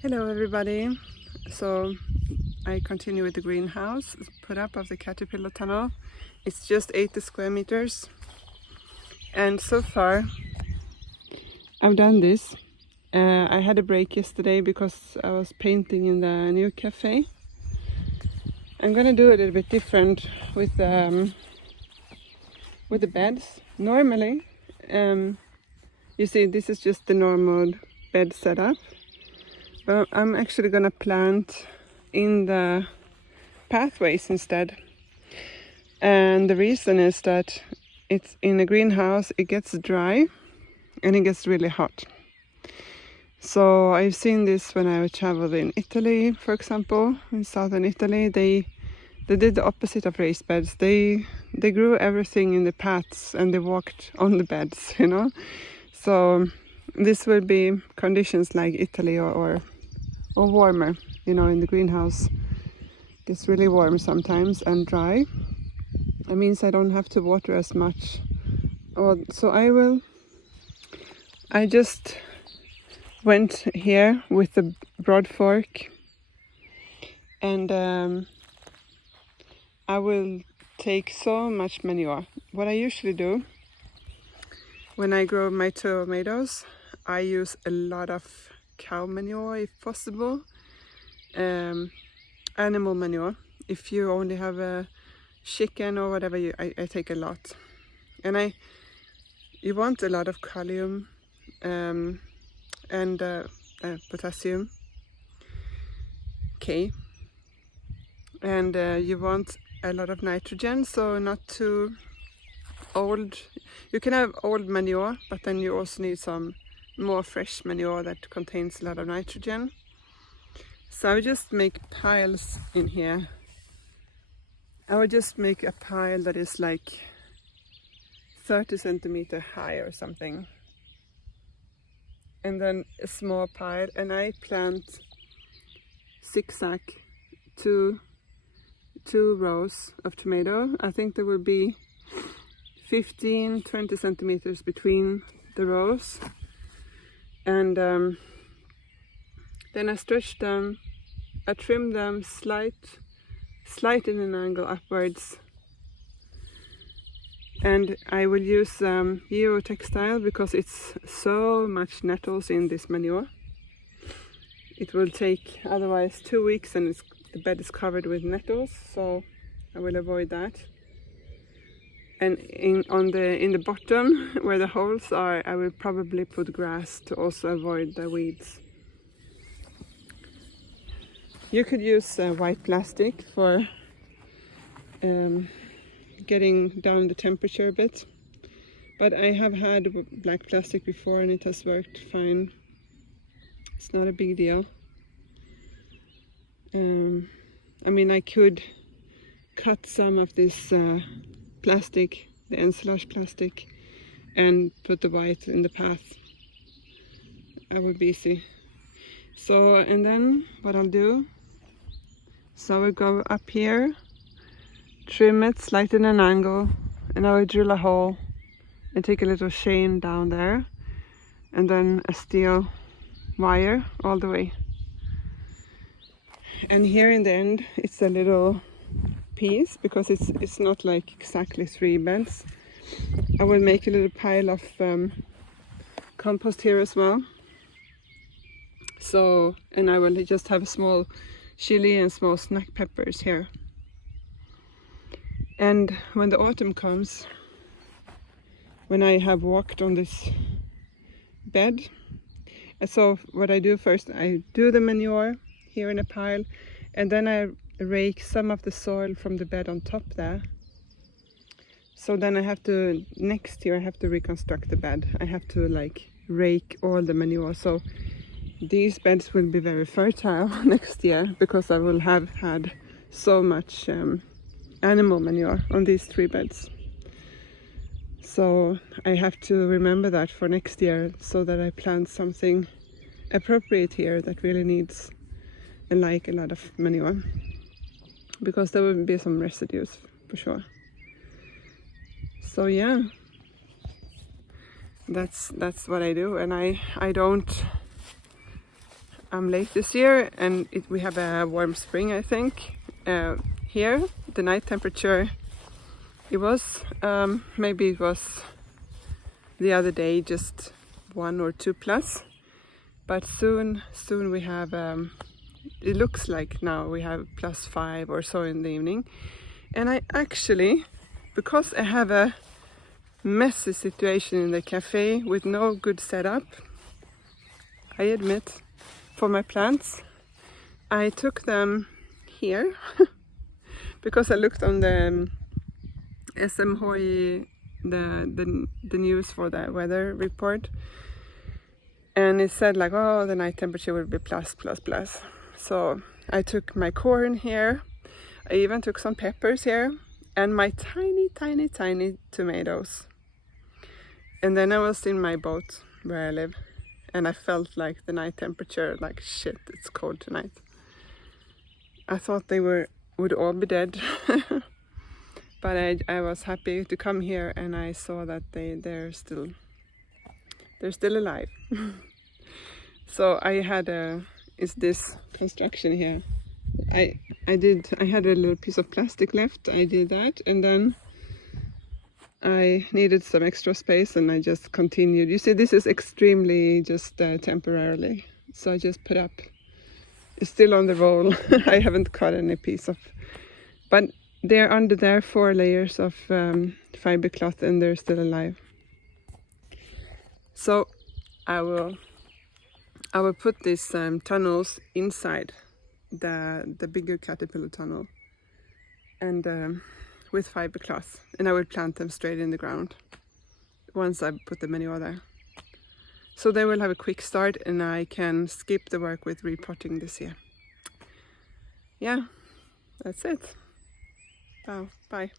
Hello everybody. So I continue with the greenhouse put up of the caterpillar tunnel. It's just 80 square meters, and so far I've done this. I had a break yesterday because I was painting in the new cafe. I'm gonna do a little bit different with the beds. Normally, you see, this is just the normal bed setup. But I'm actually gonna plant in the pathways instead. And the reason is that it's in a greenhouse, it gets dry and it gets really hot. So I've seen this when I traveled in Italy, for example, in southern Italy. They did the opposite of raised beds. They grew everything in the paths and they walked on the beds, you know. So this will be conditions like Italy or warmer, you know, in the greenhouse. It's really warm sometimes and dry. It means I don't have to water as much. So I just went here with the broad fork, and I will take so much manure. What I usually do when I grow my tomatoes, I use a lot of cow manure if possible, animal manure. If you only have a chicken or whatever, I take a lot. And you want a lot of kalium and potassium, K, and you want a lot of nitrogen, so not too old. You can have old manure, but then you also need some more fresh manure that contains a lot of nitrogen. So I would just make piles in here. I would just make a pile that is like 30 centimeter high or something, and then a small pile, and I plant zigzag two rows of tomato. I think there will be 15-20 centimeters between the rows, and then I stretch them, I trim them slight in an angle upwards, and I will use geotextile because it's so much nettles in this manure. It will take otherwise 2 weeks and the bed is covered with nettles, so I will avoid that. And in the bottom where the holes are, I will probably put grass to also avoid the weeds. You could use white plastic for getting down the temperature a bit, but I have had black plastic before and it has worked fine. It's not a big deal. I mean, I could cut some of this plastic, the ensilage plastic, and put the white in the path. I would be easy. So, and then what I'll do, so I will go up here, trim it slightly in an angle, and I will drill a hole and take a little chain down there, and then a steel wire all the way. And here in the end, it's a little piece because it's not like exactly 3 beds. I will make a little pile of compost here as well. So, and I will just have a small chili and small snack peppers here. And when the autumn comes, when I have walked on this bed, so what I do first, I do the manure here in a pile, and then I rake some of the soil from the bed on top there. So then next year I have to reconstruct the bed. I have to like rake all the manure. So these beds will be very fertile next year because I will have had so much animal manure on these 3 beds. So I have to remember that for next year so that I plant something appropriate here that really needs and like a lot of manure, because there will be some residues for sure. So yeah, that's what I do, and I don't I'm late this year, and we have a warm spring, I think. Here, the night temperature, it was, maybe it was the other day just 1 or 2 plus, but soon we have, it looks like now we have +5 or so in the evening. And I actually, because I have a messy situation in the cafe with no good setup, I admit, for my plants, I took them here because I looked on the SMHI, the news for the weather report, and it said like, oh, the night temperature will be plus. So I took my corn here. I even took some peppers here and my tiny tomatoes. And then I was in my boat where I live, and I felt like the night temperature, like shit, it's cold tonight. I thought they would all be dead. But I was happy to come here, and I saw that they're still alive. So I had is this construction here. I had a little piece of plastic left. I did that, and then I needed some extra space, and I just continued. You see, this is extremely just temporarily, so I just put up. It's still on the roll. I haven't cut any piece of, but they're under there 4 layers of fiber cloth, and they're still alive. So I will put these tunnels inside the bigger caterpillar tunnel, and with fiber cloth, and I will plant them straight in the ground once I put the manure there. So they will have a quick start, and I can skip the work with repotting this year. Yeah, that's it. Bye.